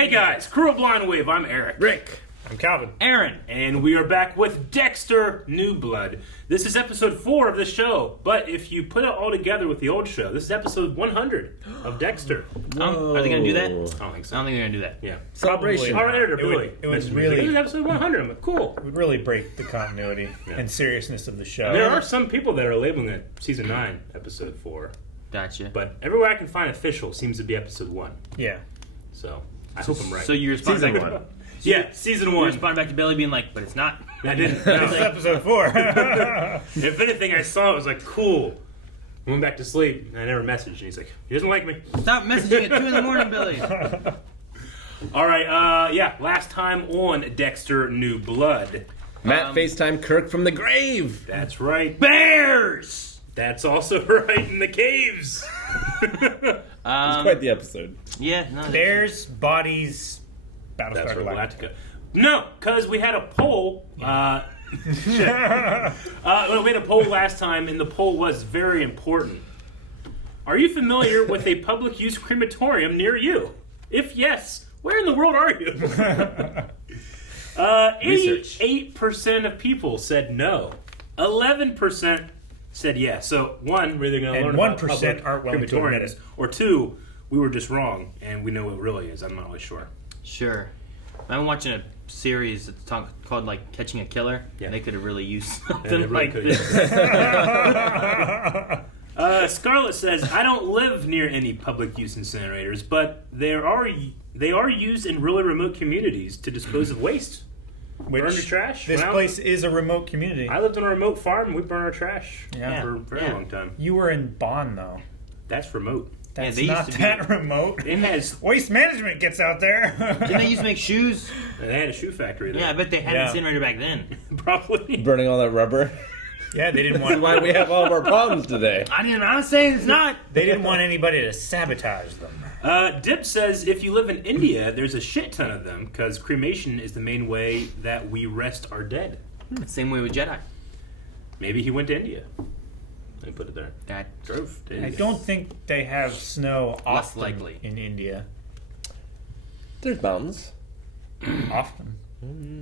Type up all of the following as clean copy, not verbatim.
Hey guys, Crew of Blind Wave, I'm Eric. Rick. I'm Calvin. Aaron. And we are back with Dexter New Blood. This is episode 4 of the show, but if you put it all together with the old show, this is episode 100 of Dexter. Are they going to do that? I don't think so. I don't think they're going to do that. Yeah. Celebration. Our editor, It Billy. would This really- is episode 100. I'm like, cool. It would really break the continuity and seriousness of the show. There are some people that are labeling it season 9, episode 4. Gotcha. But everywhere I can find official seems to be episode 1. Yeah. So, I hope I'm right. So you responded Season back, 1. Yeah, season you 1. responded back to Billy being like, but it's not. I didn't. This is No. episode 4. If anything, I saw it was like, cool. I went back to sleep, and I never messaged, and he's like, he doesn't like me. Stop messaging at 2 in the morning, Billy. All right, last time on Dexter New Blood. Matt FaceTime Kirk from the grave. That's right. Bears! That's also right in the caves. It's quite the episode. Yeah, no. Bears, bodies, Battlestar That's right, Galactica. Galactica. No, because we had a poll. We had a poll last time, and the poll was very important. Are you familiar with a public use crematorium near you? If yes, where in the world are you? 88% of people said no. 11% said yes. So, one, we're either going to And learn 1% about public aren't willing to admit crematoriums, it. or 2, we were just wrong, and we know what it really is. I'm not really sure. Sure. I'm watching a series that's called, like, Catching a Killer. Yeah. They could have really used Yeah, something they really like could, this. Scarlett says, I don't live near any public use incinerators, but they are used in really remote communities to dispose of waste. Which Burn your trash? This Well, place is a remote community. I lived on a remote farm, and we burn our trash Yeah. for a very Yeah. long time. You were in Bonn, though. That's remote. That's they used not to be- that remote. It has, Waste management gets out there. Didn't they used to make shoes? they had a shoe factory there. Yeah, I bet they had Yeah. an incinerator back then. Probably. Burning all that rubber. Yeah, they didn't That's want. why we have all of our problems today. I'm not saying it's not. They didn't want anybody to sabotage them. Dip says, if you live in India, there's a shit ton of them, because cremation is the main way that we rest our dead. Same way with Jedi. Maybe he went to India. Let me put it there. That Drove to India. I don't think they have snow Less often likely. in India. There's mountains. Often.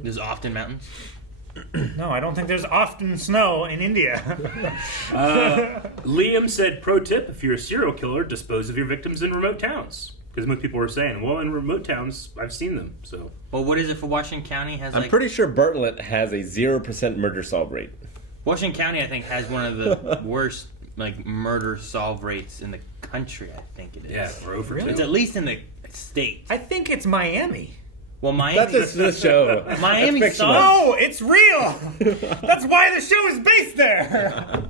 there's often mountains. No, I don't think there's often snow in India. Liam said, pro tip, if you're a serial killer, dispose of your victims in remote towns. Because most people were saying, well, in remote towns, I've seen them. So Well, what is it for Washington County? Has I'm like pretty sure Bartlett has a 0% murder solve rate. Washington County, I think, has one of the worst like murder solve rates in the country. I think it is. yeah, we're over Really? It's at least in the state. I think it's Miami. Well, Miami. That's this show. Miami That's fictional. sucks. No, it's real. That's why the show is based there.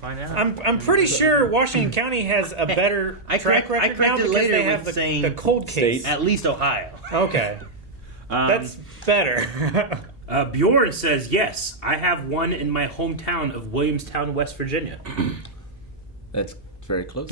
Find out. I'm pretty sure Washington County has a better I track correct- I record now corrected because later they have with saying the cold case. state. At least Ohio. Okay, that's better. Bjorn says, yes, I have one in my hometown of Williamstown, West Virginia. That's very close.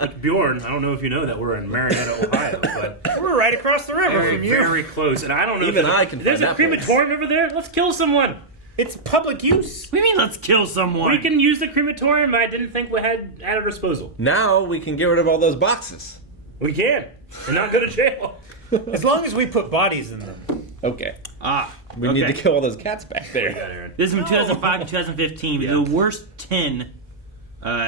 Like Bjorn, I don't know if you know that we're in Marietta, Ohio, but We're right across the river very, from you. very close. And I don't know Even if I can there's find a that place. crematorium over there. Let's kill someone. It's public use. What do you mean? Let's kill someone. We can use the crematorium I didn't think we had at our disposal. Now we can get rid of all those boxes. We can. And not go to jail. As long as we put bodies in them. Okay. We okay. need to kill all those cats back there. Aaron. This is from 2005 to 2015. Yeah. The worst 10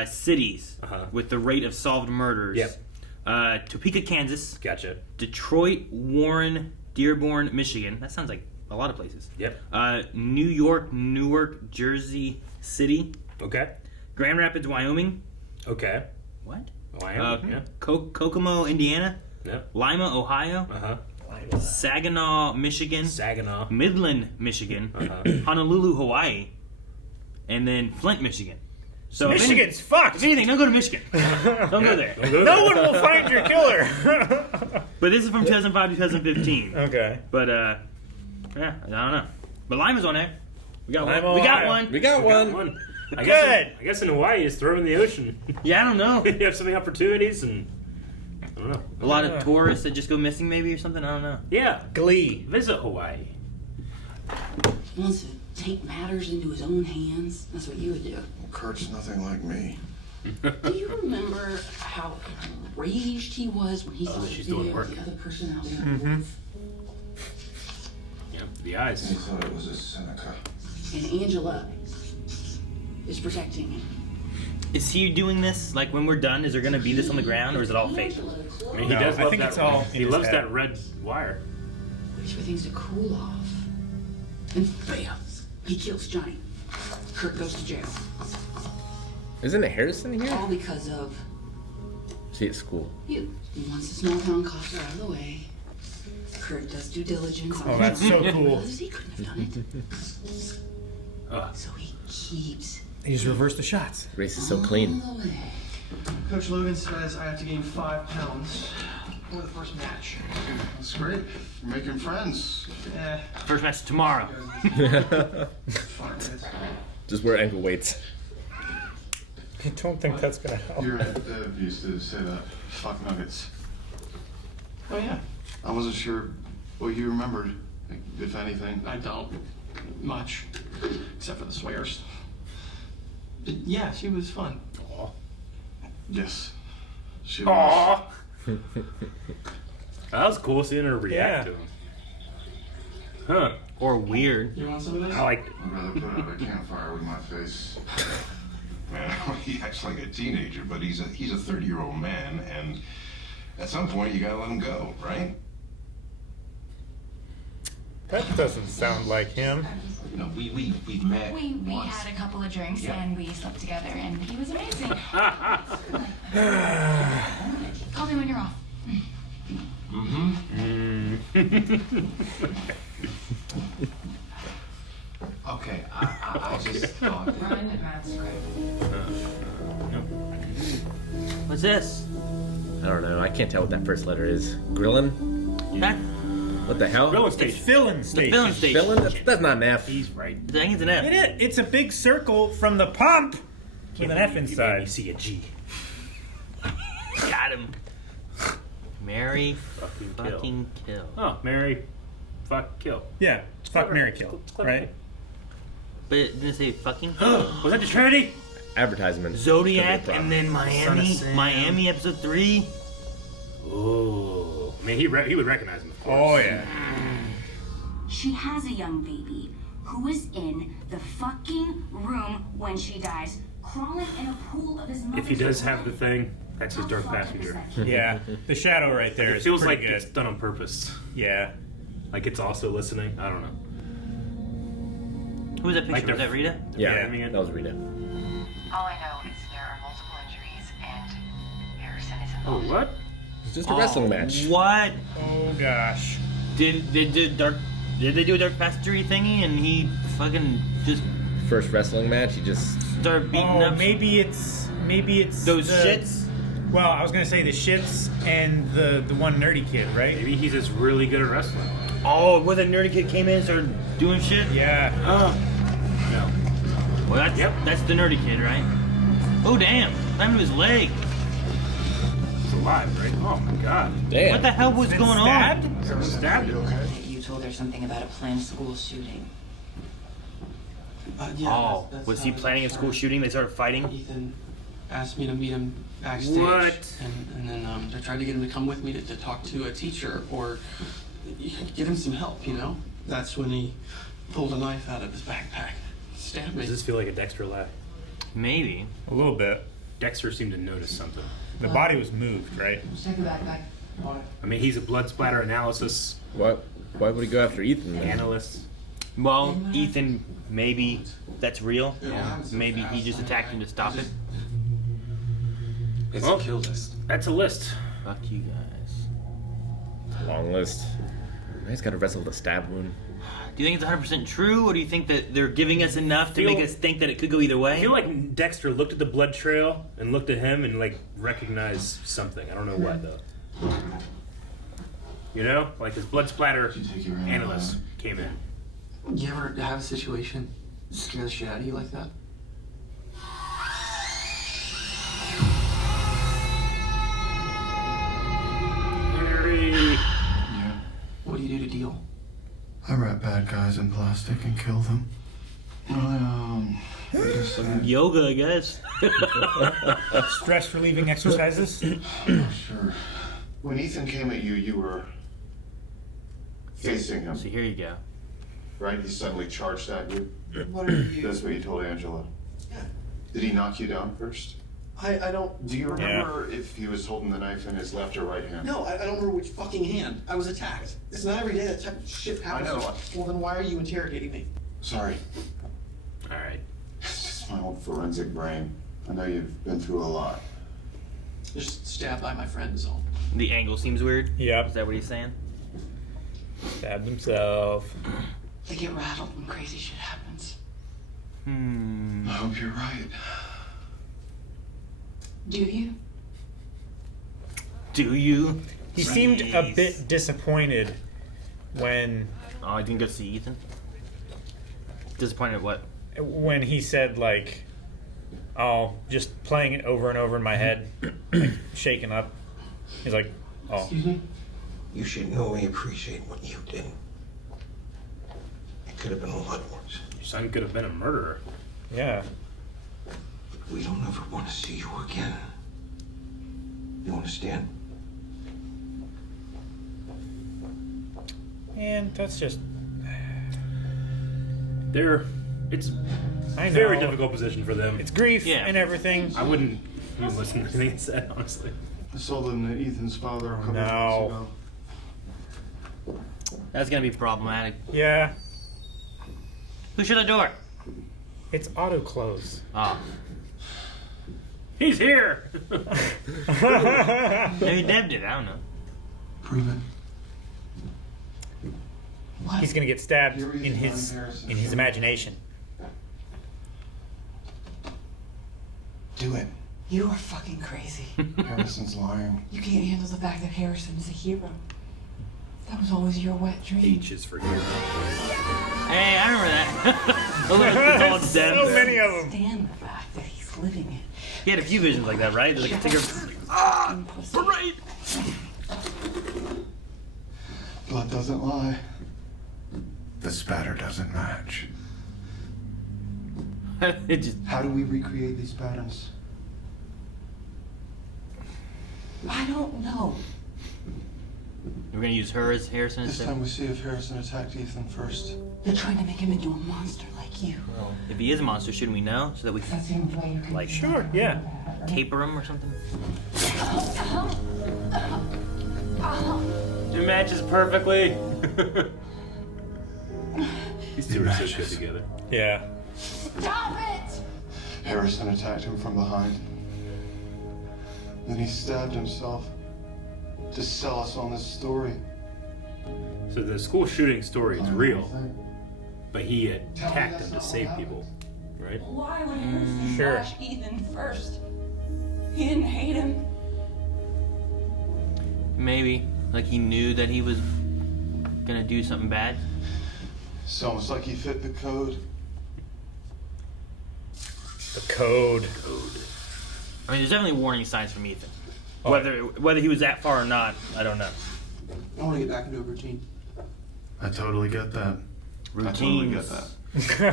cities Uh-huh. with the rate of solved murders. Yep. Topeka, Kansas. Gotcha. Detroit, Warren, Dearborn, Michigan. That sounds like a lot of places. Yep. New York, Newark, Jersey City. Okay. Grand Rapids, Wyoming. Okay. What? Wyoming. Yeah. Kokomo, Indiana. Yep. Lima, Ohio. Uh-huh. Saginaw, Michigan. Saginaw. Midland, Michigan. Uh-huh. Honolulu, Hawaii. And then Flint, Michigan. So if Michigan's if fucked. anything, don't go to Michigan. Don't go there. No one will find your killer. But this is from 2005 to 2015. Okay. But yeah, I don't know. But Lima's on there. We got Lima, one. We got Ohio. one. We got one. One. I Good. guess in Hawaii, it's throw in the ocean. Yeah, I don't know. You have so many opportunities, and I don't know. A lot of tourists that just go missing, maybe or something. I don't know. Yeah. Glee. Visit Hawaii. Wants to take matters into his own hands. That's what you would do. Well, Kurt's nothing like me. Do you remember how enraged he was when he saw the she's video doing work. of the other person out there on the roof? Yeah, the eyes. He thought it was a Seneca. And Angela is protecting him. Is he doing this? Like when we're done, is there gonna be this on the ground, or is it all fake? I mean, he does I love think that. it's all in He his loves head. that red wire. Waits for things to cool off. And bam! He kills Johnny. Kurt goes to jail. Isn't it Harrison here? All because of See at school. you. And once the small town cops are out of the way, Kurt does due diligence on Oh, that's Johnny. so cool. Others he couldn't have done it. So he keeps He just reversed the shots. Race is so clean. all the way. Coach Logan says I have to gain 5 pounds for the first match. That's great. You're making friends. Eh, First match tomorrow. 5 minutes. Just wear ankle weights. I don't think that's gonna help. Your dad used to say that. Fuck nuggets. Oh yeah, I wasn't sure what you remembered, like, if anything. I don't much, except for the swears. But yeah, she was fun. Yes. She was. Aww. That was cool seeing her react Yeah. to him. Huh. Or weird. You want some of this? I liked it. I'd rather put out a campfire with my face. Man, he acts like a teenager, but he's a 30-year-old man, and at some point you gotta let him go, right? That doesn't sound like him. You know, we met We once. had a couple of drinks and we slept together and he was amazing. Call me when you're off. Okay, I just thought. Run Matt's What's this? I don't know. I can't tell what that first letter is. Grillin? That, What the hell? Filling It's station. filling the station. filling station. Fillin? That's not an F. He's right. I think it's an F. It's a big circle from the pump with an F You made me inside. see a G. Got him. Mary Fucking fucking kill. Oh, Mary, fuck, kill. Yeah, fuck, Mary, kill, It's clever. right? But it didn't say fucking. Was that the Trinity? Advertisement. Zodiac It's gonna and be a then Son Miami. of Sam. Miami episode 3. Ooh. I mean, he would recognize him, of course. Oh yeah. She has a young baby who is in the fucking room when she dies, crawling in a pool of his mother's If he does have blood. the thing, that's his dark passenger. Yeah, the shadow right there It is feels like pretty it's good. done on purpose. Yeah. Like it's also listening. I don't know. Who was that picture? Like was that Rita? Yeah, framing it. that was Rita. All I know is there are multiple injuries and Harrison is Oh, involved. what? It's just a wrestling match. What? Oh gosh. Did they do a dark passenger thingy and he fucking just First wrestling match, he just. started beating Oh, up maybe it's those the- shits? Well, I was gonna say the shits and the one nerdy kid, right? Maybe he's just really good at wrestling. Oh, where the nerdy kid came in and started doing shit? Yeah. No. Well, that's the nerdy kid, right? Oh, damn. What happened to his leg? He's alive, right? Oh my god. Damn. What the hell was Been going stabbed? on? Someone stabbed him. You told her something about a planned school shooting. Yeah, Oh, that's was how he it planning a started. school shooting? They started fighting? Ethan asked me to meet him backstage. What? And then they tried to get him to come with me to talk to a teacher or get him some help, you know? That's when he pulled a knife out of his backpack, stabbed me. Does this feel like a Dexter laugh? Maybe. A little bit. Dexter seemed to notice something. The body was moved, right? Check your backpack. I mean, he's a blood splatter analysis Why would he go after Ethan then? analyst. Well, Ethan, maybe that's real. Yeah. Maybe he just attacked him to stop it. It's Well, a kill list. That's a list. Fuck you guys. Long list. He's got to wrestle with a stab wound. Do you think it's 100% true, or do you think that they're giving us enough to Feel- make us think that it could go either way? I feel like Dexter looked at the blood trail and looked at him and like recognized something. I don't know what though. You know, like his blood splatter You take your own analyst came in. You ever have a situation scare the shit out of you like that? Harry. Yeah. What do you do to deal? I wrap bad guys in plastic and kill them. Yoga, I guess. Stress relieving exercises. Sure. When Ethan came at you, you were facing him, So here you go. right? He suddenly charged at you. What are you? That's what you told Angela. Yeah. Did he knock you down first? I don't. Do you remember if he was holding the knife in his left or right hand? No, I don't remember which fucking hand. I was attacked. It's not every day that type of shit happens. I know. Well, then why are you interrogating me? Sorry. All right. It's just my old forensic brain. I know you've been through a lot. Just stabbed by my friend is all. The angle seems weird. Yep. Is that what he's saying? Stabbed himself. They get rattled when crazy shit happens. I hope you're right. Do you? Do you? He seemed a bit disappointed when Oh, I didn't go see Ethan. Disappointed at what? he said like, "Oh, just playing it over and over in my head, like shaking up." He's like, "Oh, Excuse me? You should know we appreciate what you did. It could have been a lot worse. Your son could have been a murderer. yeah." But we don't ever want to see you again. You understand? And that's just, It's I a know. very difficult position for them. It's grief Yeah. and everything. I wouldn't even listen to anything he said, honestly. I saw them to Ethan's father a couple No. weeks ago. That's gonna be problematic. Yeah, Who shut the door? it's auto close. Oh. He's here! Maybe Deb did, I don't know. Prove it. He's gonna get stabbed You're in Ethan his Harrison. imagination. Do it. You are fucking crazy. Harrison's lying. You can't handle the fact that Harrison is a hero. That was always your wet dream. H is for hero. Hey, I remember that. The little dog So Deb. many of them. Stand the fact that he's living it. He had a few visions like that, right? There's like a ticker. Fucking pussy. Right. Blood doesn't lie. The spatter doesn't match. It just. How do we recreate these patterns? I don't know. We're gonna use her as Harrison This instead. time we see if Harrison attacked Ethan first. They're trying to make him into a monster like you. If he is a monster, shouldn't we know so that we can That's the only way you can. like Sure, yeah. caper him or something? It matches perfectly. These two are so good together. Yeah. Stop it! Harrison attacked him from behind. Then he stabbed himself to sell us on this story. So the school shooting story is real, but he attacked them to save people, right? Why would Harrison Sure. slash Ethan first? He didn't hate him. Maybe. Like he knew that he was gonna do something bad. It's almost like he fit the code. The code. I mean, there's definitely warning signs from Ethan. Oh. Whether he was that far or not, I don't know. I want to get back into a routine. I totally get that. Routines. I totally get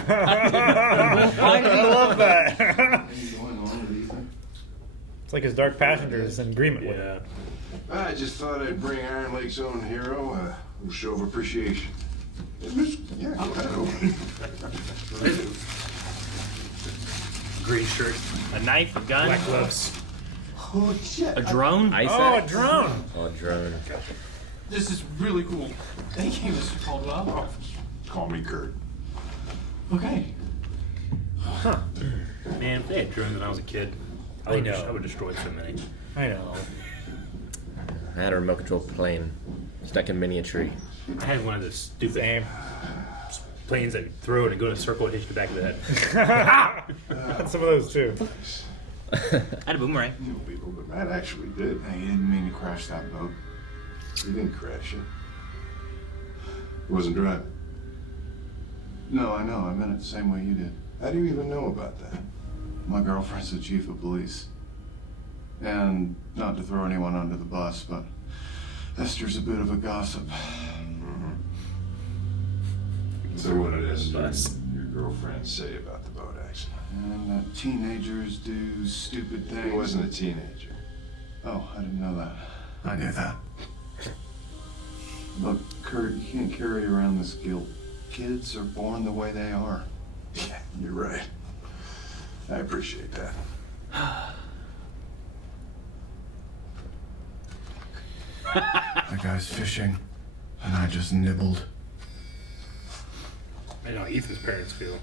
that. I love that. Anything going on with Ethan? It's like his Dark Passenger is in agreement with it. Yeah. I just thought I'd bring Iron Lake's own hero a little show of appreciation. Yeah, go ahead. Green shirt, A knife, a gun, black gloves. Holy shit. a drone. Ice Oh, a axe? drone. Oh, a drone. This is really cool. Thank you, Mr. Caldwell. Call me Kurt. Okay. Man, if they had drones when I was a kid, I would destroy so many. I know. I had a remote control plane stuck in miniature. I had one of those stupid Same. planes that throw it and go in a circle and hit you in the back of the head. Had some of those too. I had a boomerang. You people, but Matt actually did. Hey, he didn't mean to crash that boat. He didn't crash it. He wasn't driving. No, I know. I meant it the same way you did. How do you even know about that? My girlfriend's the chief of police. And not to throw anyone under the bus, but Esther's a bit of a gossip. So what it is, Bus. your girlfriends say about the boat accident? And that teenagers do stupid things. He wasn't a teenager. Oh, I didn't know that. I knew that. Look, Kurt, you can't carry around this guilt. Kids are born the way they are. Yeah, you're right. I appreciate that. That guy's fishing, and I just nibbled. I know how Ethan's parents feel.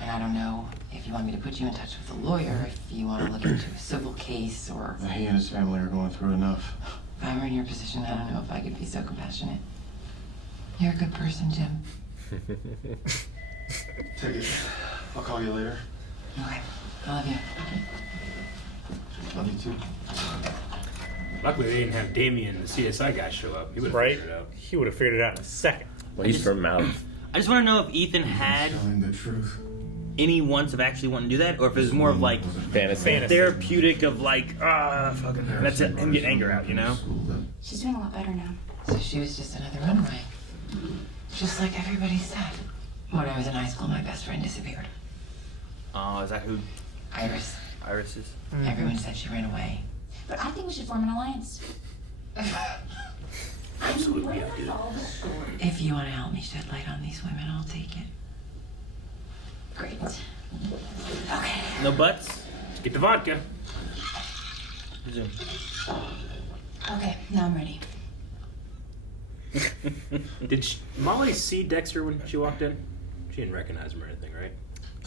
And I don't know if you want me to put you in touch with a lawyer, if you want to look into a civil case, or... He and his family are going through enough. If I were in your position, I don't know if I could be so compassionate. You're a good person, Jim. Take it. I'll call you later. Okay. I love you. Love you too. Luckily, they didn't have Damien, the CSI guy, show up. He would have Right? figured it out. He would have figured it out in a second. Well, he's from Mouth. I just want to know if Ethan had Telling the truth. any wants of actually wanting to do that, or if it was more of like Fantasy. therapeutic of like, fucking, that's it, him getting anger out, you know? She's doing a lot better now. So she was just another runaway. Just like everybody said. When I was in high school, my best friend disappeared. Oh, is that who Iris. Iris is? Everyone said she ran away. But I think we should form an alliance. Absolutely, I do. If you want to help me shed light on these women, I'll take it. Great. Okay. No butts? Let's get the vodka. Resume. Okay, now I'm ready. Did Molly see Dexter when she walked in? She didn't recognize him or anything, right?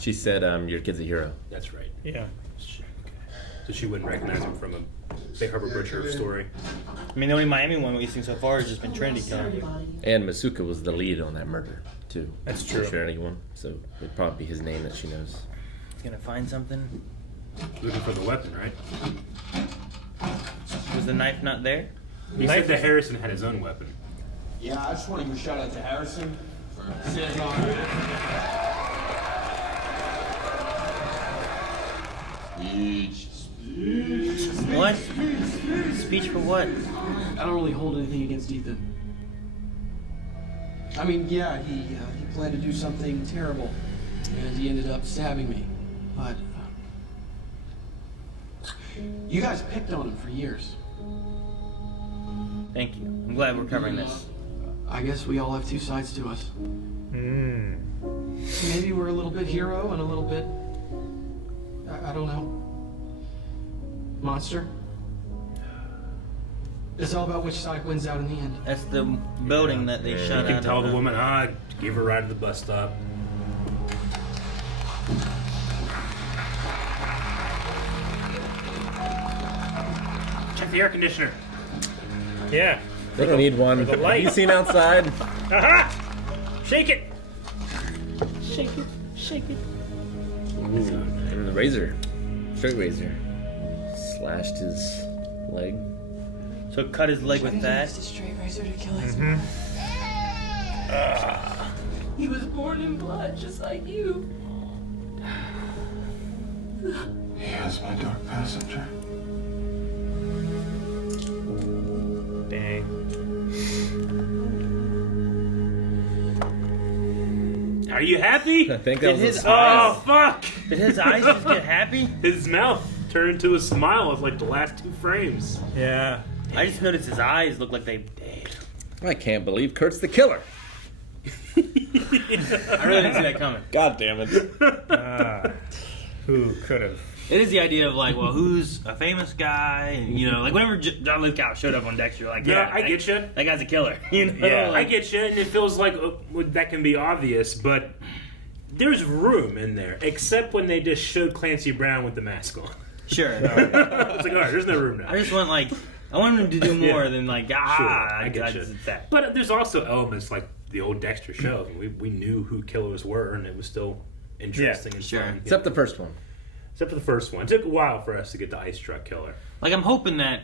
She said, your kid's a hero. That's right. Yeah. Okay. So she wouldn't recognize him from a Bay Harbor Butcher story. I mean, the only Miami one we've seen so far has just been Trinity killing. And Masuka was the lead on that murder, too. That's true. The Trinity one. So it'd probably be his name that she knows. He's gonna find something. Looking for the weapon, right? Was the knife not there? He said that Harrison had his own weapon. Yeah, I just want to give a shout out to Harrison for sitting on it. What? Speech for what? I don't really hold anything against Ethan. I mean, yeah, he planned to do something terrible, and he ended up stabbing me. But you guys picked on him for years. Thank you. I'm glad we're covering this. I guess we all have two sides to us. Maybe we're a little bit hero and a little bit, I don't know, monster. It's all about which side wins out in the end. That's the building that they shot You can out tell of the woman, give her a ride to the bus stop. Check the air conditioner. Yeah. They don't need one. the light. You seen outside? Aha! Shake it! Shake it, shake it. Ooh, and the razor. Straight razor. Slashed his leg. So cut his leg with that. Used a straight razor to kill his He was born in blood, just like you. He is my dark passenger. Dang. Are you happy? I think that was his a smile. Oh, fuck! Did his eyes just get happy? His mouth turned into a smile of like the last 2 frames. Yeah. I just noticed his eyes look like they did. I can't believe Kurt's the killer. I really didn't see that coming. God damn it. Who could have? It is the idea of like, well, who's a famous guy? And, you know, like whenever John Lithgow showed up on Dexter, you're like, Yeah, I get you. That guy's a killer. You know? Yeah. I get you, and it feels like that can be obvious, but there's room in there, except when they just showed Clancy Brown with the mask on. Sure. It's like, all right, there's no room now. I just want like, I want him to do more than like, Sure, I get you. just that. But there's also elements like the old Dexter show. We knew who killers were, and it was still interesting and sure. fun. Except the first one. Except for the first one. It took a while for us to get the ice truck killer. Like I'm hoping that,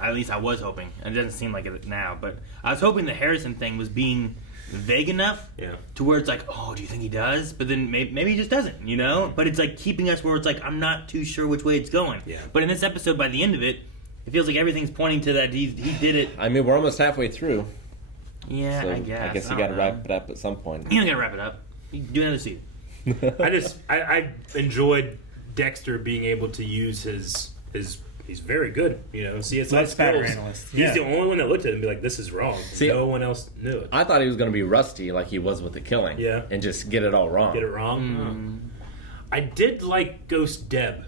at least I was hoping. It doesn't seem like it now, but I was hoping the Harrison thing was being vague enough to where it's like, oh, do you think he does? But then maybe he just doesn't, you know? But it's like keeping us where it's like, I'm not too sure which way it's going. Yeah. But in this episode, by the end of it, it feels like everything's pointing to that he did it. I mean, we're almost halfway through. Yeah, So I guess. I guess you gotta wrap it up at some point. You don't gotta wrap it up. You do another season. I enjoyed Dexter being able to use his he's very good, CSI Lead spatter skills. analyst. He's Yeah. the only one that looked at it and be like, this is wrong. See, no one else knew it. I thought he was going to be rusty like he was with the killing. Yeah. And just get it all wrong. Get it wrong? I did like Ghost Deb,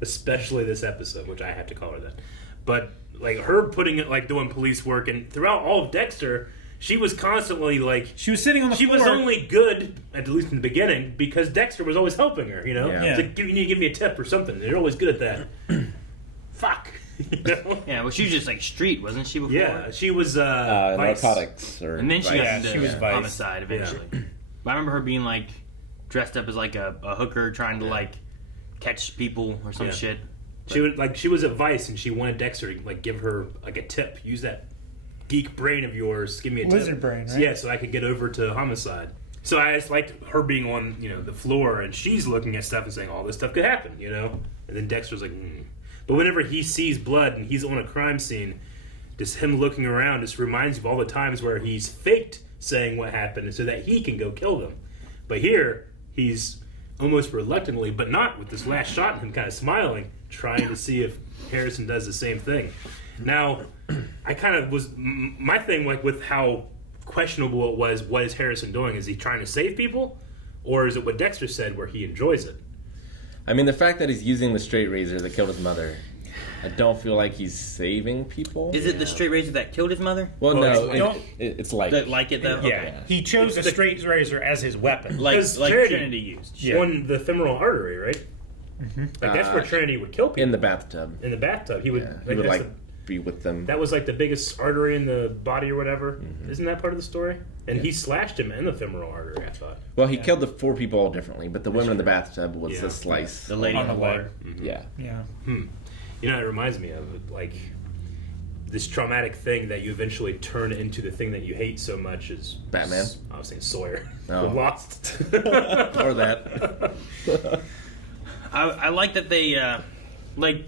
especially this episode, which I have to call her that. But like her putting it, like doing police work, and throughout all of Dexter, she was constantly like... She was sitting on the floor. She was only good, at least in the beginning, because Dexter was always helping her, Yeah. It's like, you need to give me a tip or something. They're always good at that. Fuck. Yeah, well, she was just like street, wasn't she, before? Yeah, she was Vice. narcotics. And then she got she was into Vice. homicide eventually. But I remember her being like dressed up as like a hooker trying to like catch people or some shit. She was at Vice and she wanted Dexter to like give her like a tip. Use that geek brain of yours. Give me a tip. Lizard brain, right? Yeah, so I could get over to homicide. So I just liked her being on the floor and she's looking at stuff and saying, "Oh, this stuff could happen," And then Dexter's like, But whenever he sees blood and he's on a crime scene, just him looking around just reminds you of all the times where he's faked saying what happened so that he can go kill them. But here, he's almost reluctantly, but not with this last shot and him kind of smiling, trying to see if Harrison does the same thing. Now, I kind of was... My thing, like, with how questionable it was, what is Harrison doing? Is he trying to save people? Or is it what Dexter said, where he enjoys it? I mean, the fact that he's using the straight razor that killed his mother, I don't feel like he's saving people. Is it the straight razor that killed his mother? Well, no, it's like... Like it, though? Yeah. Okay. He chose the straight razor as his weapon. Like Trinity Trinity used. Yeah. On the femoral artery, right? Like, that's where Trinity would kill people. In the bathtub. In the bathtub. He would, He would, that's like, be with them. that was like the biggest artery in the body or whatever. Isn't that part of the story? And he slashed him in the femoral artery, I thought. Well, he killed the 4 people all differently, but the women in the bathtub was Yeah. the slice. The lady On in the the water. Yeah. Yeah. It reminds me of, like, this traumatic thing that you eventually turn into the thing that you hate so much is... Batman? I was saying Sawyer. Oh. Lost. Or that. I like that they, like,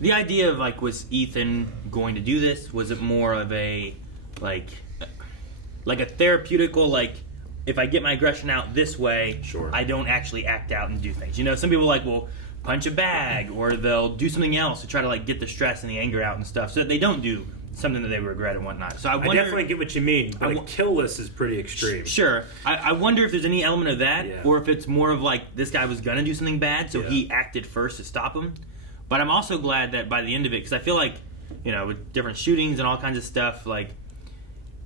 the idea of, like, was Ethan going to do this? Was it more of a, like a therapeutical, like, if I get my aggression out this way, Sure. I don't actually act out and do things. You know, some people, like, will punch a bag, or they'll do something else to try to, like, get the stress and the anger out and stuff, so that they don't do something that they regret and whatnot. So I I definitely get what you mean, but a kill list is pretty extreme. Sure. I wonder if there's any element of that, Yeah. or if it's more of like this guy was gonna do something bad, so he acted first to stop him. But I'm also glad that by the end of it, because I feel like, with different shootings and all kinds of stuff, like,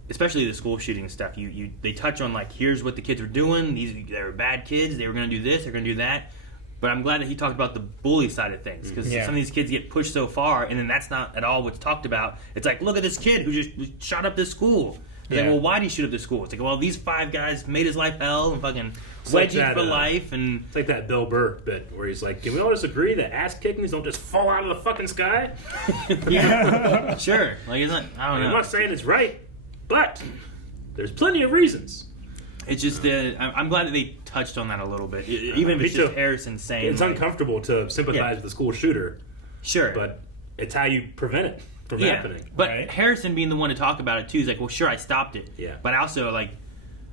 especially the school shooting stuff, they touch on, like, here's what the kids were doing. They were bad kids. They were gonna do this. They're gonna do that. But I'm glad that he talked about the bully side of things, because some of these kids get pushed so far, and then that's not at all what's talked about. It's like, look at this kid who just shot up this school. It's like, well, why did he shoot up this school? It's like, well, these 5 guys made his life hell and fucking wedgie for life. And it's like that Bill Burr bit where he's like, can we all just agree that ass kickings don't just fall out of the fucking sky? Yeah, sure. Like, it's not, I don't know. I'm not saying it's right, but there's plenty of reasons. It's just I'm glad that they touched on that a little bit, even if it's just Harrison saying it's uncomfortable to sympathize with the school shooter. Sure, but it's how you prevent it from happening. But Harrison being the one to talk about it too, is like, well, sure, I stopped it. Yeah. But also, like,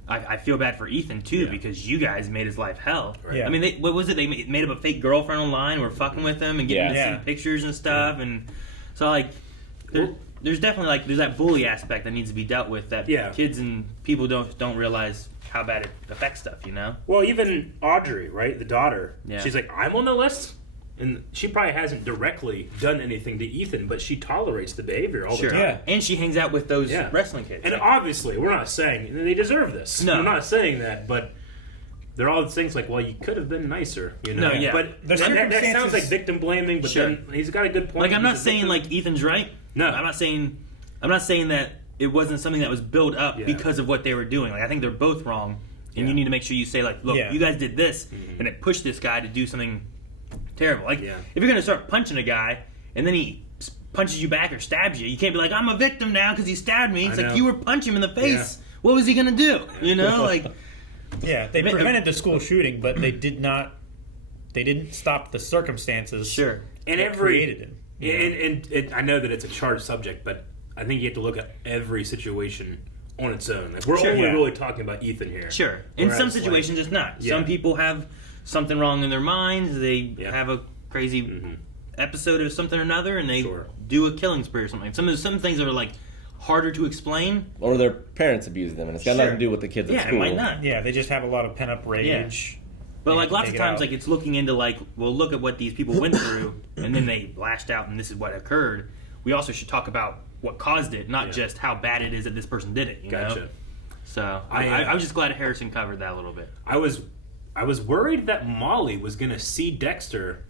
I feel bad for Ethan too, because you guys made his life hell. Right. Yeah. I mean, what was it? They made up a fake girlfriend online, were fucking with him and getting to see pictures and stuff, and so like, there's definitely like there's that bully aspect that needs to be dealt with that kids and people don't realize how bad it affects stuff, Well, even Audrey, right, the daughter, Yeah. she's like, I'm on the list. And she probably hasn't directly done anything to Ethan, but she tolerates the behavior all the time. Yeah. And she hangs out with those wrestling kids. And obviously, we're not saying they deserve this. No. We're not saying that, but they're all things like, well, you could have been nicer, No, yeah. But The that sounds like victim blaming, but Sure. then he's got a good point. Like, I'm not He's a saying victim. like Ethan's right. No. I'm not saying that it wasn't something that was built up because of what they were doing. Like, I think they're both wrong, and you need to make sure you say, like, look, you guys did this, and it pushed this guy to do something terrible. Like, if you're gonna start punching a guy and then he punches you back or stabs you, you can't be like, I'm a victim now because he stabbed me. It's like, you were punching him in the face. Yeah. What was he gonna do? Like, yeah, they prevented the school shooting, but they didn't stop the circumstances. Sure. And that created it. And I know that it's a charged subject, but I think you have to look at every situation on its own. Like, we're Sure, only yeah. really talking about Ethan here. Sure. In some Whereas, situations, it's not. Yeah. Some people have something wrong in their minds. They Yeah. have a crazy episode of something or another, and they Sure. do a killing spree or something. Some things are like harder to explain. Or their parents abuse them, and it's got nothing to do with the kids at Yeah, school. it might not. Yeah, they just have a lot of pent-up rage. But They like have to lots take of it times, out. like it's looking into like, well, look at what these people went through, and then they lashed out, and this is what occurred. We also should talk about what caused it, not just how bad it is that this person did it. You Gotcha. know? So I was just glad Harrison covered that a little bit. I was worried that Molly was going to see Dexter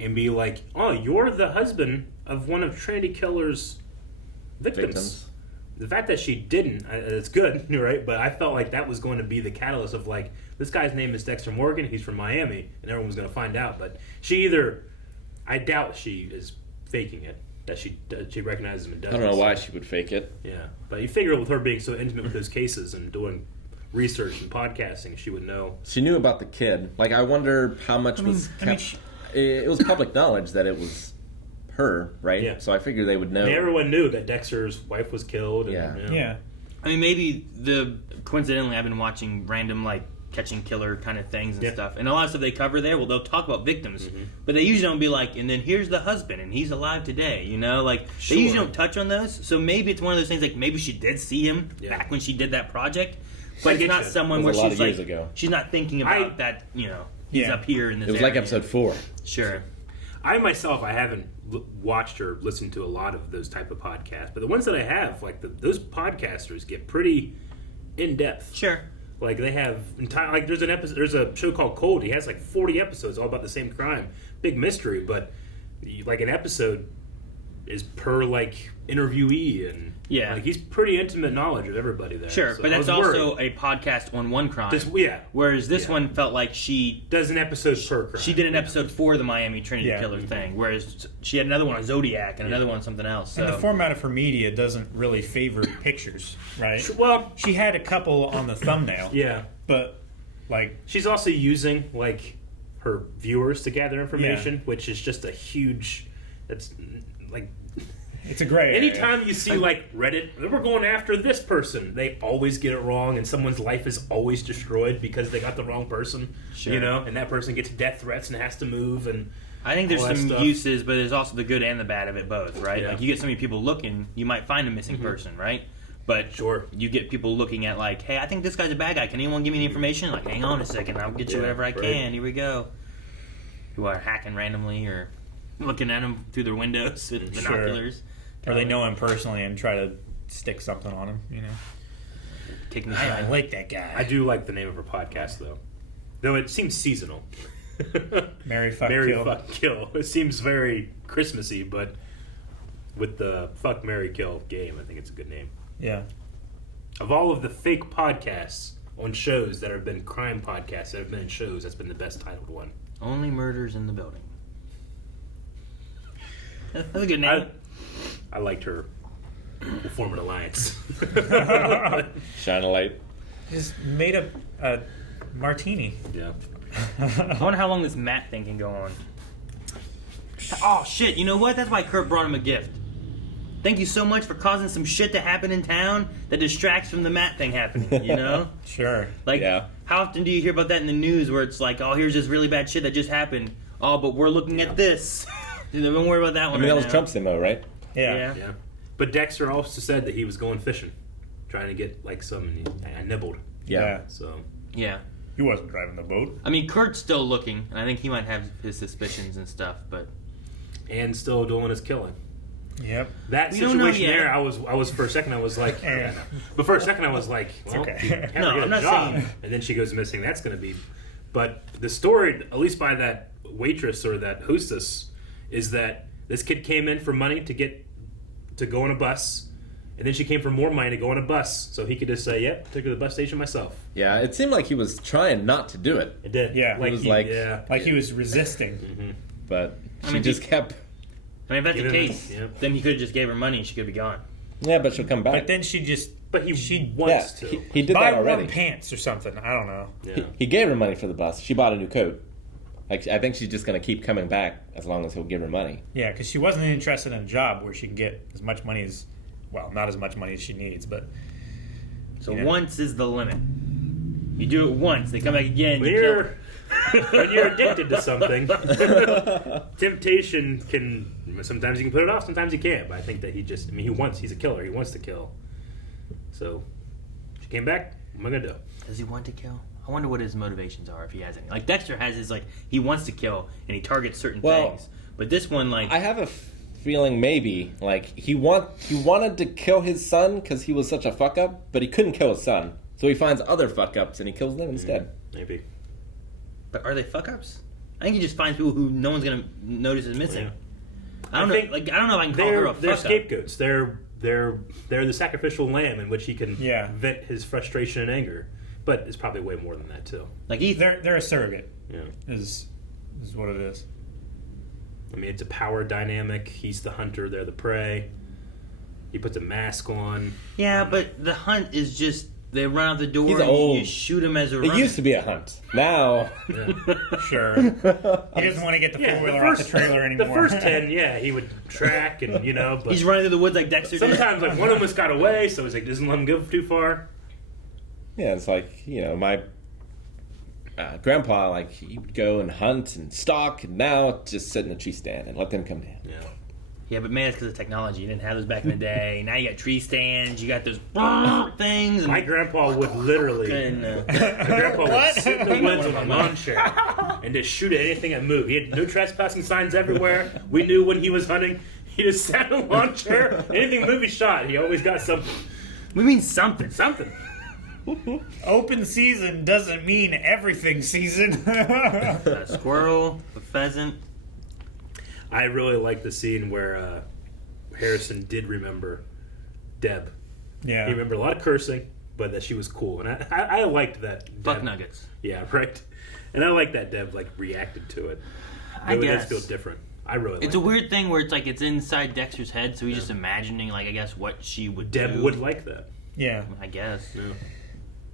and be like, oh, you're the husband of one of Trinity Killer's victims. The fact that she didn't, it's good, right? But I felt like that was going to be the catalyst of like, this guy's name is Dexter Morgan, he's from Miami, and everyone's going to find out. But I doubt she is faking it, that she recognizes him and does I don't know this. why she would fake it. Yeah, but you figure with her being so intimate with those cases and doing research and podcasting, she would know. She knew about the kid. Like, I wonder how much was kept. It was public knowledge that it was her, right? Yeah. So I figured they would know. I mean, everyone knew that Dexter's wife was killed. And, Yeah. you know. Yeah. I mean, maybe coincidentally, I've been watching random like catching killer kind of things and stuff, and a lot of stuff they cover there. Well, they'll talk about victims, but they usually don't be like, and then here's the husband, and he's alive today. You know, like they usually don't touch on those. So maybe it's one of those things like maybe she did see him back when she did that project, but it's not someone It where was a lot she's of like years ago. she's not thinking about that. You know, he's up here in this. It was like area. episode 4. Sure. I myself, I haven't watched or listened to a lot of those type of podcasts, but the ones that I have, like those podcasters get pretty in depth. Sure. Like they have entire like there's a show called Cold. He has like 40 episodes all about the same crime, big mystery, but like an episode is per like interviewee and like he's pretty intimate knowledge of everybody there. Sure, So but I that's was also worried. a podcast on one crime. Yeah. Whereas this one felt like she does an episode per crime. She did an episode for the Miami Trinity Yeah. Killer thing, whereas she had another one on Zodiac and another one on something else. So. And the format of her media doesn't really favor pictures, right? Well, she had a couple on the thumbnail. Yeah. But, like... She's also using, like, her viewers to gather information, which is just a huge... That's, like... It's a gray Anytime area. you see, like, Reddit, we're going after this person, they always get it wrong, and someone's life is always destroyed because they got the wrong person, Sure. you know? And that person gets death threats and has to move, and I think there's all that some stuff. uses, but there's also the good and the bad of it both, right? Yeah. Like you get so many people looking, you might find a missing person, right? But you get people looking at like, hey, I think this guy's a bad guy. Can anyone give me any information? Like, hang on a second, I'll get you whatever I can. Here we go. Who are hacking randomly or looking at him through their windows with binoculars. Or they know him personally and try to stick something on him, you know? Taking the I shine. like that guy. I do like the name of her podcast, though it seems seasonal. Mary Fuck Mary Kill. Fuck Kill. It seems very Christmassy, but with the Fuck, Marry, Kill game, I think it's a good name. Yeah. Of all of the fake podcasts on shows that have been crime podcasts that have been in shows, that's been the best titled one. Only murders in the building. That's a good name. I liked her. We'll form an alliance. Shine a light. Just made a martini. Yeah. I wonder how long this Matt thing can go on. Oh shit! You know what? That's why Kurt brought him a gift. Thank you so much for causing some shit to happen in town that distracts from the Matt thing happening. You know? Sure. Like, how often do you hear about that in the news where it's like, oh, here's this really bad shit that just happened. Oh, but we're looking at this. Don't worry about that one. I mean, that right was now. Trump's MO, right? Yeah. But Dexter also said that he was going fishing, trying to get like some, and I nibbled. Yeah. So. Yeah. He wasn't driving the boat. I mean, Kurt's still looking, and I think he might have his suspicions and stuff, but... And still doing his killing. Yep. That We don't know situation yet. there, I was for a second I was like, but for a second I was like, well, okay. you have No, to get I'm a not job, saying- and then she goes missing. That's going to be, but the story, at least by that waitress or that hostess, is that this kid came in for money to go on a bus, and then she came for more money to go on a bus, so he could just say, "Yep, took her to the bus station myself." Yeah, it seemed like he was trying not to do it. It did. Yeah. He was like, Like he was resisting. but I she mean, just kept. I mean, if that's the Give him- case, yeah. then he could have just gave her money and she could be gone. Yeah, but she'll come back. But then she wants to. He did buy that already. one pants or something. I don't know. Yeah. He gave her money for the bus. She bought a new coat. Like, I think she's just going to keep coming back as long as he'll give her money. Yeah, because she wasn't interested in a job where she can get as much money as, well, not as much money as she needs, but So once is the limit. You do it once, they come back again. When you're addicted to something, temptation can. Sometimes you can put it off, sometimes you can't. But I think that he's a killer. He wants to kill. So, she came back. What am I gonna do? Does he want to kill? I wonder what his motivations are if he has any. Like Dexter has his he wants to kill and he targets certain things. But this one I have a feeling maybe he wanted to kill his son because he was such a fuck up, but he couldn't kill his son, so he finds other fuck ups and he kills them instead. Maybe. But are they fuck ups? I think he just finds people who no one's gonna notice is missing. Yeah. I don't know if I can call her a fuck up. They're scapegoats. They're the sacrificial lamb in which he can vent his frustration and anger. But it's probably way more than that too. They're a surrogate. Yeah, is what it is. I mean, it's a power dynamic. He's the hunter; they're the prey. He puts a mask on. Yeah, but the hunt is just they run out the door. He's and old. You shoot him as a. It used to be a hunt. Now, sure. He doesn't want to get the 4-wheeler off the trailer anymore. The first 10, he would track and But he's running through the woods like Dexter. Sometimes one of them just got away, so he's doesn't let him go too far. Yeah, it's my grandpa, he would go and hunt and stalk, and now just sit in a tree stand and let them come down. Yeah, but man, it's because of technology. You didn't have those back in the day. Now you got tree stands. You got those things. My grandpa would literally. My grandpa would sit in the woods on a lawn chair and just shoot at anything that moved. He had no trespassing signs everywhere. We knew when he was hunting. He just sat in a lawn chair. Anything movie shot, he always got something. We mean something. Something. Open season doesn't mean everything season. A squirrel, a pheasant. I really like the scene where Harrison did remember Deb. Yeah. He remembered a lot of cursing, but that she was cool. And I liked that. Fuck Deb, nuggets. Yeah, right. And I like that Deb reacted to it. I guess. It does feel different. I really like it. It's a weird thing where it's inside Dexter's head, so he's just imagining, I guess, what she would do. Deb would like that. Yeah. I guess. Yeah.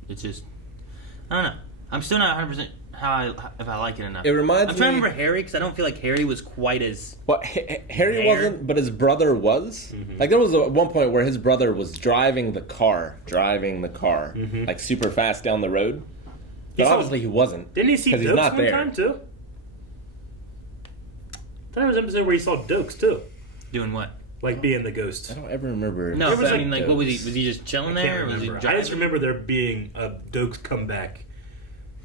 It's just, I don't know. I'm still not 100% if I like it enough. It reminds me. I'm trying to remember Harry because I don't feel like Harry was quite as. Well, Harry wasn't, but his brother was. Mm-hmm. There was one point where his brother was driving the car, Mm-hmm. super fast down the road. But obviously he wasn't. Didn't he see Dokes he's not one there. time too? I thought there was an episode where he saw Dokes too. Doing what? Being the ghost. I don't ever remember. No, but I mean, Dokes. what was he? Was he just chilling there? Or was he I just remember there being a Dokes comeback.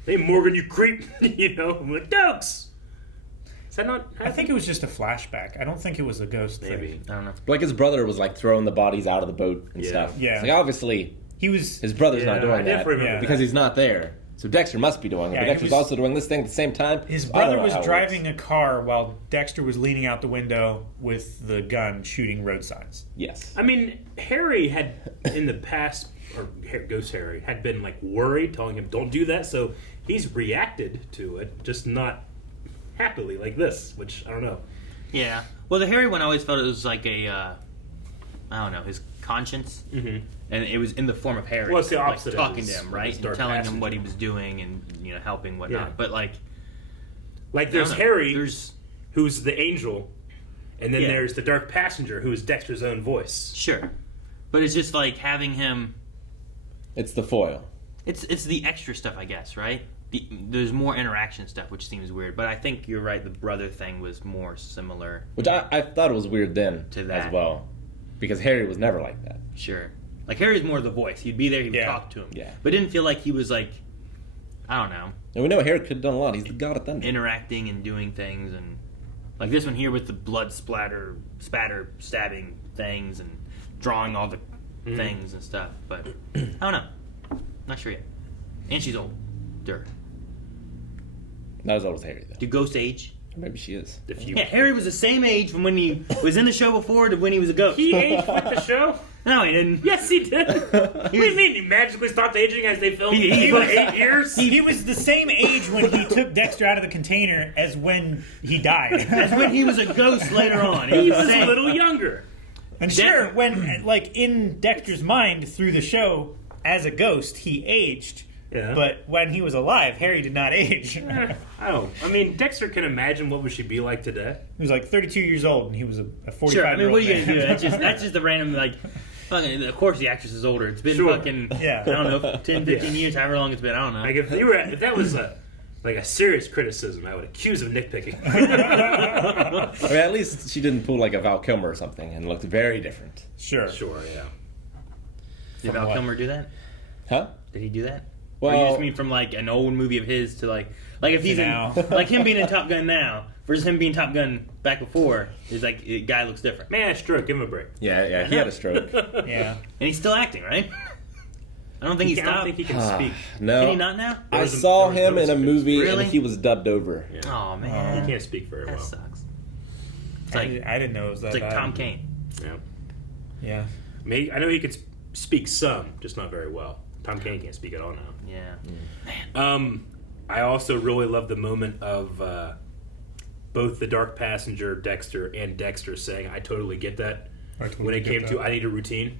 Hey, Morgan, you creep! I'm like, Dokes! Is that not? I think it was just a flashback. I don't think it was a ghost thing. I don't know. Like his brother was throwing the bodies out of the boat and stuff. Yeah. It's obviously his brother's not doing that because he's not there. So Dexter must be doing it. But Dexter's also doing this thing at the same time. His brother was driving a car while Dexter was leaning out the window with the gun shooting road signs. Yes. I mean, Harry had in the past, or Ghost Harry had been worried, telling him don't do that. So he's reacted to it, just not happily like this, which I don't know. Yeah. Well, the Harry one I always felt it was like a, I don't know, his conscience. Mm-hmm. And it was in the form of Harry. Well, it's the opposite. Talking to him, right? And telling him what he was doing and, helping whatnot. Yeah. But there's Harry, who's the angel, and then there's the dark passenger, who is Dexter's own voice. Sure. But it's just having him... It's the foil. It's the extra stuff, I guess, right? There's more interaction stuff, which seems weird. But I think you're right, the brother thing was more similar. Which I thought it was weird then to that. As well. Because Harry was never like that. Sure. Harry's more the voice. He'd be there, he would talk to him. Yeah. But it didn't feel like he was I don't know. And we know Harry could have done a lot. He's the god of thunder. Interacting and doing things and this one here with the blood spatter, stabbing things and drawing all the things and stuff. But I don't know. Not sure yet. And she's older. Not as old as Harry though. Do ghosts age? Maybe she is. Yeah, Harry was the same age from when he was in the show before to when he was a ghost. He aged with the show? No, he didn't. Yes, he did. What do you mean? He magically stopped aging as they filmed? He was 8 years? He was the same age when he took Dexter out of the container as when he died. As when he was a ghost later on. He was a little younger. And sure, when in Dexter's mind through the show as a ghost, he aged. Yeah. But when he was alive, Harry did not age. I mean, Dexter can imagine what would she be like today. He was 32 years old, and he was a 45-year-old Sure, I mean, what are you man. going to do? That's just the random, Fucking, of course the actress is older. It's been fucking, I don't know, 10, 15 years, however long it's been. I don't know. Like if that was a serious criticism, I would accuse of nitpicking. I mean, at least she didn't pull like a Val Kilmer or something and looked very different. Sure, yeah. Did Val Kilmer do that? Huh? Did he do that? Well, or you just mean from like an old movie of his to like if he's in, like him being in Top Gun now versus him being Top Gun back before, is like the guy looks different. Man, stroke, give him a break. Yeah, he had a stroke. Yeah, and he's still acting, right? I don't think he stopped. I don't think he can speak. No, can he not now? I saw him in a movie and he was dubbed over. Yeah. Oh man, he can't speak very well. That sucks. It's I didn't know it was that. It's like bad. Tom Kane. Yeah. I know he could speak some, just not very well. Tom Kane can't speak at all now. Yeah. I also really love the moment of both the dark passenger Dexter and Dexter saying, "I totally get that." When it came to "I need a routine,"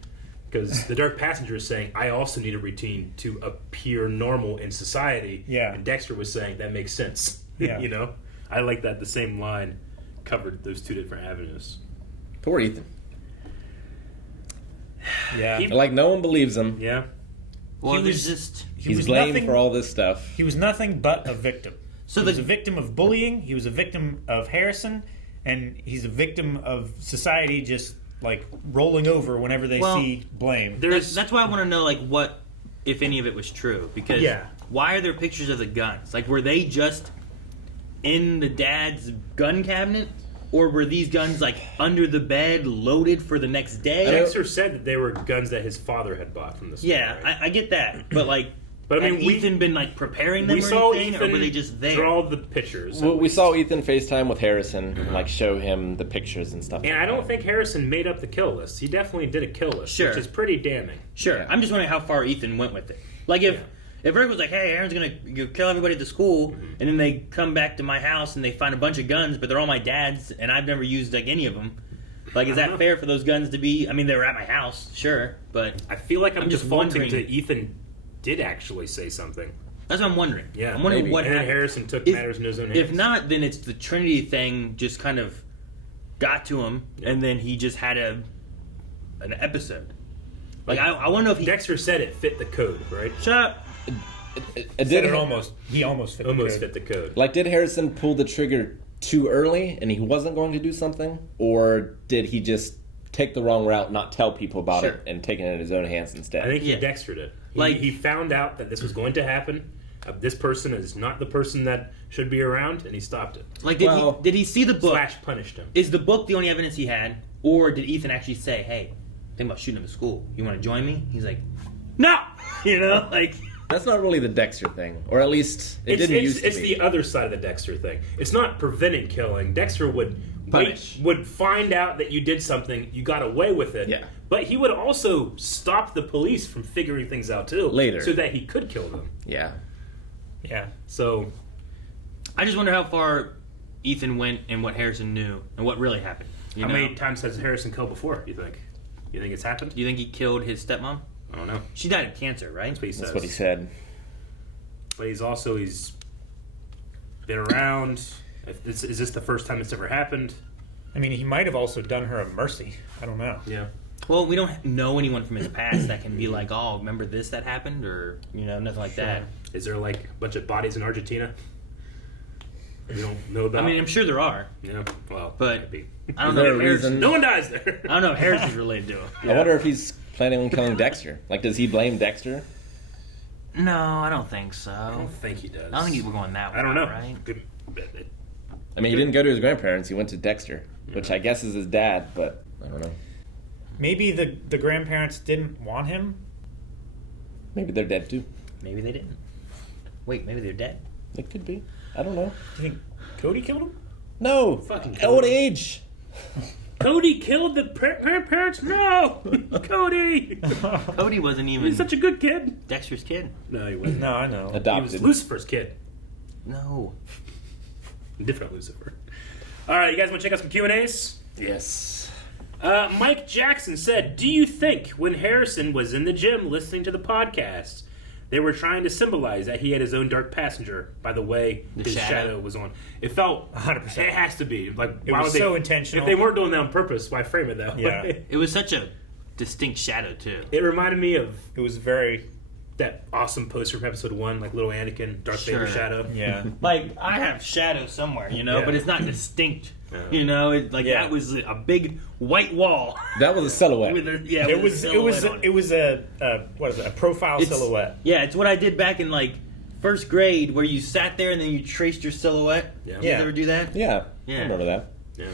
because the dark passenger is saying, "I also need a routine to appear normal in society." Yeah. And Dexter was saying that makes sense. Yeah. You know, I like that the same line covered those two different avenues. Poor Ethan. Yeah. Like no one believes him. Yeah. Well, he's blamed for all this stuff. He was nothing but a victim. So he was a victim of bullying. He was a victim of Harrison, and he's a victim of society just like rolling over whenever they see blame. That's why I want to know like what, if any of it was true. Because why are there pictures of the guns? Like, were they just in the dad's gun cabinet? Or were these guns, like, under the bed, loaded for the next day? Dexter said that they were guns that his father had bought from the store. Yeah, right? I get that. But, like, I mean, had Ethan been, like, preparing them we or saw anything? Ethan or were they just there? draw the pictures. Well, we saw Ethan FaceTime with Harrison and, like, show him the pictures and stuff. And I don't think Harrison made up the kill list. He definitely did a kill list, which is pretty damning. Sure. Yeah. I'm just wondering how far Ethan went with it. Like, if Rick was like, hey, Aaron's going to kill everybody at the school, and then they come back to my house and they find a bunch of guns, but they're all my dad's, and I've never used, like, any of them. Like, is that fair for those guns to be... I mean, they were at my house, sure, but... I feel like I'm just defaulting wondering... to Ethan did actually say something. That's what I'm wondering. Yeah, I'm wondering what and happened. Harrison took matters in his own hands. If not, then it's the Trinity thing just kind of got to him, and then he just had an episode. Like, I want to know if he... Dexter said it fit the code, right? Shut up! He almost fit the code. Like, did Harrison pull the trigger too early and he wasn't going to do something? Or did he just take the wrong route, not tell people about it, and take it in his own hands instead? I think he Dextered it. He found out that this was going to happen. This person is not the person that should be around, and he stopped it. Like, did he see the book? / punished him. Is the book the only evidence he had? Or did Ethan actually say, hey, think about shooting him at school. You want to join me? He's like, no! You know, like... That's not really the Dexter thing, or at least it didn't used to be. It's the other side of the Dexter thing. It's not preventing killing. Dexter would find out that you did something, you got away with it. Yeah. But he would also stop the police from figuring things out too later, so that he could kill them. Yeah. Yeah. So, I just wonder how far Ethan went and what Harrison knew and what really happened. How many times has Harrison killed before? You think? You think it's happened? You think he killed his stepmom? I don't know. She died of cancer, right? That's what he said. But he's been around. Is this the first time it's ever happened? I mean, he might have also done her a mercy. I don't know. Yeah. Well, we don't know anyone from his past that can be like, oh, remember this that happened? Or, nothing like that. Is there like a bunch of bodies in Argentina we don't know about? I mean, I'm sure there are. Yeah, well, but I don't know if Harrison... No one dies there. I don't know if Harrison's related to him. I wonder if he's planning on killing Dexter. Like, does he blame Dexter? No, I don't think so. I don't think he does. I don't think we're going that way. I don't know. Right? I mean, he didn't go to his grandparents. He went to Dexter, which I guess is his dad, but I don't know. Maybe the grandparents didn't want him. Maybe they're dead too. Maybe they didn't. Wait, maybe they're dead. It could be. I don't know. Do you think Cody killed him? No. Fucking old age. Cody killed the grandparents? No! Cody! Cody wasn't even... He's such a good kid. Dexter's kid. No, he wasn't. No, I know. Adopted. He was Lucifer's kid. No. Different Lucifer. All right, you guys want to check out some Q&As? Yes. Mike Jackson said, do you think when Harrison was in the gym listening to the podcast, they were trying to symbolize that he had his own dark passenger by the way his shadow was on? It felt 100%. It has to be. Like, It was so intentional. If they weren't doing that on purpose, why frame it that way? It was such a distinct shadow too. It reminded me of It was very. that awesome poster from episode 1, like little Anakin, Darth Vader shadow. Yeah. Like I have shadow somewhere, Yeah. but it's not distinct. Yeah. That was a big white wall. That was a silhouette. With It was a profile silhouette. Yeah, it's what I did back in like first grade, where you sat there and then you traced your silhouette. Yeah. Did you ever do that? Yeah, Yeah. I remember that. Yeah.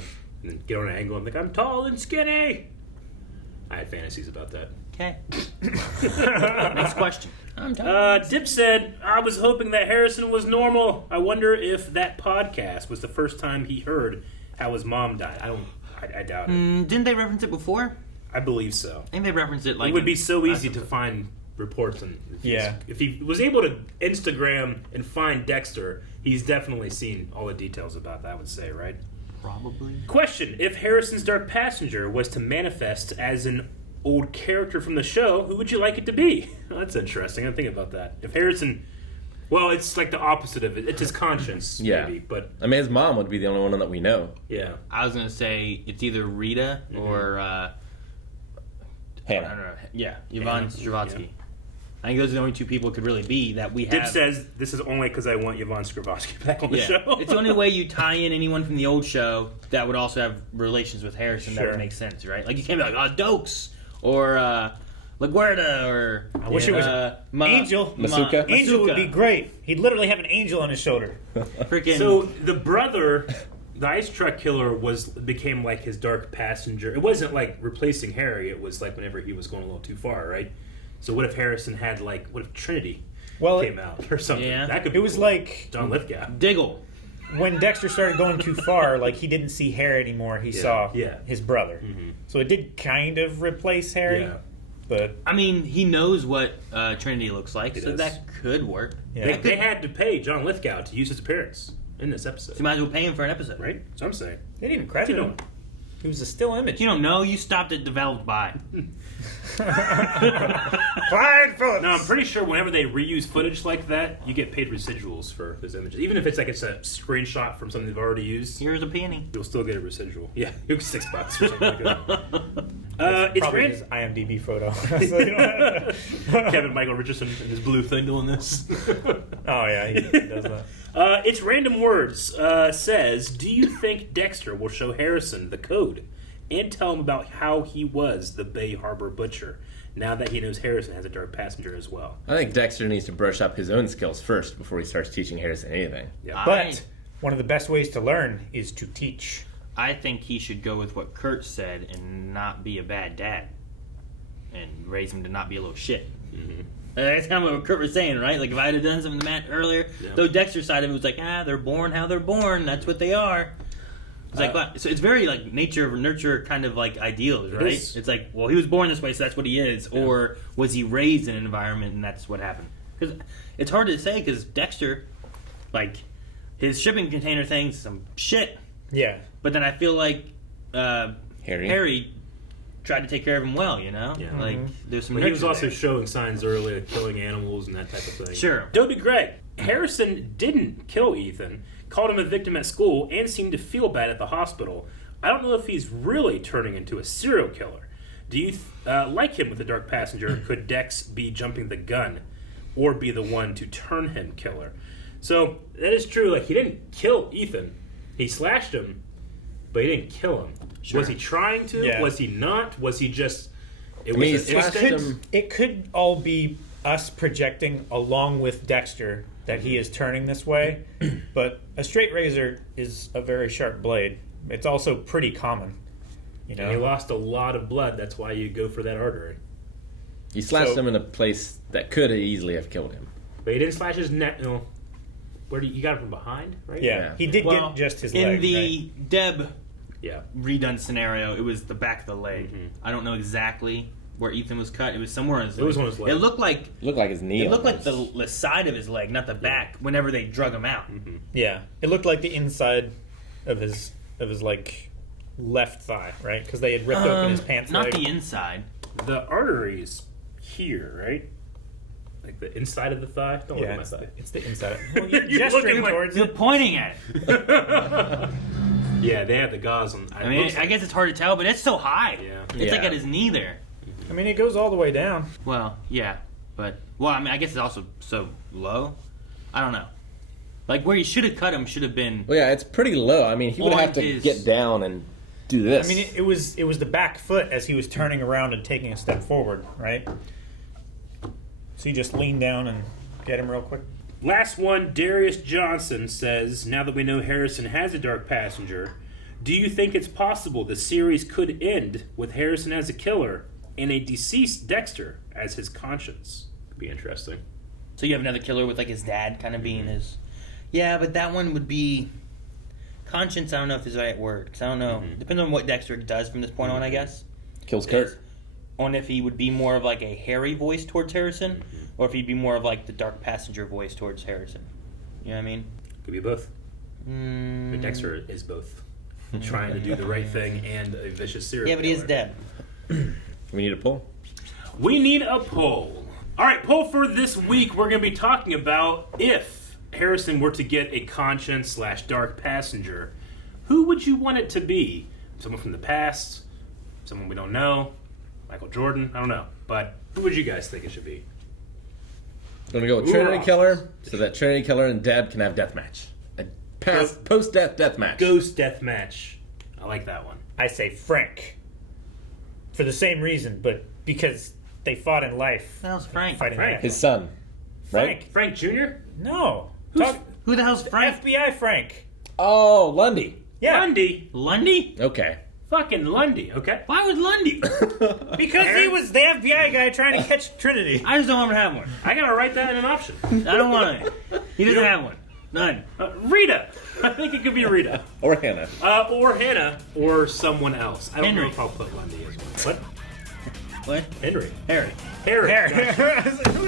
And then get on an angle and think, I'm tall and skinny. I had fantasies about that. Okay. Next question. Dip said, I was hoping that Harrison was normal. I wonder if that podcast was the first time he heard how his mom died. I doubt it. Didn't they reference it before? I believe so. I think they referenced it like. It would be so easy to find reports on. If he was able to Instagram and find Dexter, he's definitely seen all the details about that, I would say, right? Probably. Question: if Harrison's Dark Passenger was to manifest as an old character from the show, who would you like it to be? Oh, that's interesting. I'm thinking about that. If Harrison, well, it's like the opposite of it. It's his conscience, Yeah. maybe. But I mean, his mom would be the only one that we know. yeah, I was gonna say it's either Rita or Hannah. I don't know. Yeah, Yvonne Stravotsky. I think those are the only two people it could really be that we have. Dip says this is only because I want Yvonne Stravotsky back on the show. It's the only way you tie in anyone from the old show that would also have relations with Harrison that would make sense, right? Like you can't be like, Dokes or LaGuardia or I wish it was Angel. Masuka. Angel would be great. He'd literally have an angel on his shoulder. Freaking. So the brother, the ice truck killer, became like his Dark Passenger. It wasn't like replacing Harry. It was like whenever he was going a little too far, right? So what if Harrison had what if Trinity came out or something? Yeah. That could It was like John Lithgow. Diggle. When Dexter started going too far, like he didn't see Harry anymore. He saw his brother. Mm-hmm. So it did kind of replace Harry. Yeah. But I mean, he knows what Trinity looks like, He so does. that could work. yeah. They had to pay John Lithgow to use his appearance in this episode, So you might as well pay him for an episode, right? That's what I'm saying. They didn't credit You know. him. He was a still image. You don't know. You stopped at developed by. Clyde Phillips. No, I'm pretty sure whenever they reuse footage like that, you get paid residuals for those images. Even if it's a screenshot from something they've already used, Here's a penny. you'll still get a residual. Yeah, it was $6 or something like that. It's Probably his IMDb photo. So you don't have to- Kevin Michael Richardson and his blue thing doing this. Oh yeah, he does that. It's Random Words says, do you think Dexter will show Harrison the code and tell him about how he was the Bay Harbor Butcher now that he knows Harrison has a Dark Passenger as well? I think Dexter needs to brush up his own skills first before he starts teaching Harrison anything. Yeah. But one of the best ways to learn is to teach. I think he should go with what Kurt said and not be a bad dad, and raise him to not be a little shit. Mm-hmm. That's kind of what Kurt was saying, right? Like if I had done something to Matt earlier, though Dexter's side of it was like, they're born how they're born. That's what they are. It's like, what? So it's very like nature over nurture kind of like ideals, right? It's like, well, he was born this way, so that's what he is, or was he raised in an environment and that's what happened? Because it's hard to say because Dexter, like, his shipping container thing's some shit. Yeah. But then I feel like Harry tried to take care of him well, you know? Yeah. Like, there's some But he was nurture also there. showing signs early of killing animals and that type of thing. Sure. Dobie Gregg. Harrison didn't kill Ethan, called him a victim at school, and seemed to feel bad at the hospital. I don't know if he's really turning into a serial killer. Do you like him with the Dark Passenger? Could Dex be jumping the gun or be the one to turn him killer? So, that is true. Like, he didn't kill Ethan. He slashed him, but he didn't kill him. Sure. Was he trying to? Yeah. Was he not? Was he just... It I mean, was he an slashed instinct? him. It could all be us projecting along with Dexter that he is turning this way, but a straight razor is a very sharp blade. It's also pretty common. You And he know? lost a lot of blood. That's why you go for that artery. He slashed So- him in a place that could easily have killed him. But he didn't slash his neck. No. Where you got it from behind, right? Yeah, he did Well, get just his in leg. the Deb Yeah. redone scenario, it was the back of the leg. Mhm. I don't know exactly where Ethan was cut. It was somewhere on his leg. It was on his leg. It looked like Looked like his knee. it looked like almost. the side of his leg, not the back. Whenever they drug him out, Yeah, it looked like the inside of his like left thigh, right? Because they had ripped open his pants not leg. the inside. The artery's here, right? Like the inside of the thigh. Don't look Yeah, at my thigh. it's the inside. Well, you're You're gesturing looking like- towards You're it. pointing at it. Yeah, they have the gauze on. I mean, I guess it's hard to tell, but it's so high. Yeah. It's like Yeah. at his knee there. I mean, it goes all the way down. Well, yeah, but I mean, I guess it's also so low. I don't know. Like where he should have cut him should have been. Well, yeah, it's pretty low. I mean, he would have to get down and do this. I mean, it was the back foot as he was turning around and taking a step forward, right? So you just lean down and get him real quick. Last one, Darius Johnson says, now that we know Harrison has a dark passenger, do you think it's possible the series could end with Harrison as a killer and a deceased Dexter as his conscience? Could be interesting. So you have another killer with like his dad kind of being his. Yeah, but that one would be conscience. I don't know if is the right word. 'Cause I don't know. Depends on what Dexter does from this point on, I guess. Kills Kurt. On if he would be more of like a Harry voice towards Harrison, or if he'd be more of like the dark passenger voice towards Harrison. You know what I mean? Could be both. But Dexter is both. Trying to do the right thing and a vicious serial killer. Yeah, but he is dead. We need a poll. We need a poll. All right, poll for this week. We're going to be talking about if Harrison were to get a conscience / dark passenger, who would you want it to be? Someone from the past? Someone we don't know? Michael Jordan? I don't know. But who would you guys think it should be? I'm going to go with Trinity Killer, so that Trinity Killer and Deb can have deathmatch. A post-death deathmatch. Ghost deathmatch. I like that one. I say Frank. For the same reason, but because they fought in life. Who the hell's Frank? His son. Right? Frank Jr.? No. Who the hell's Frank? FBI Frank. Oh, Lundy. Yeah. Lundy? Okay. Fucking Lundy, okay. Why would Lundy? Because he was the FBI guy trying to catch Trinity. I just don't want him to have one. I gotta write that in an option. I don't want it. He doesn't have one. None. Rita. I think it could be Rita. Or Hannah. Or Hannah. Or someone else. I don't know Henry. if I'll put Lundy as one. What? Henry. Harry.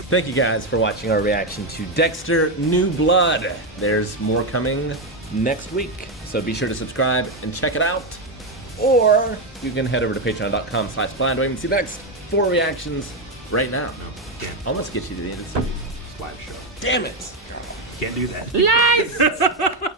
Thank you guys for watching our reaction to Dexter New Blood. There's more coming next week, so be sure to subscribe and check it out. Or you can head over to patreon.com/blindwave and see the next 4 reactions right now. No, can't. Almost get you to the end of the series. Live show. Damn it! Can't do that. Lies!